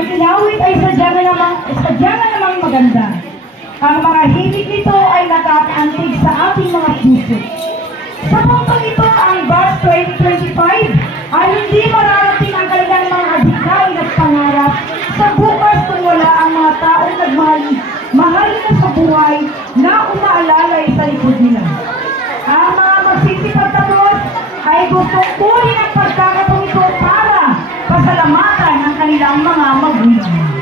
Ang inawit ay sadya na namang maganda. Ang mga hilig nito ay nakakaantig sa ating mga puso. Sa puntong ito, ang Bus 2025 ay hindi mararating ang kanilang mga adhikain at pangarap sa bukas kung wala ang mga taong mahal na sa buhay na umaalalay sa likod nila. Ang mga magsisipagtapos ay gustong kunin ang pagkakataon ito para pasalamatan ang kanilang mga magulang.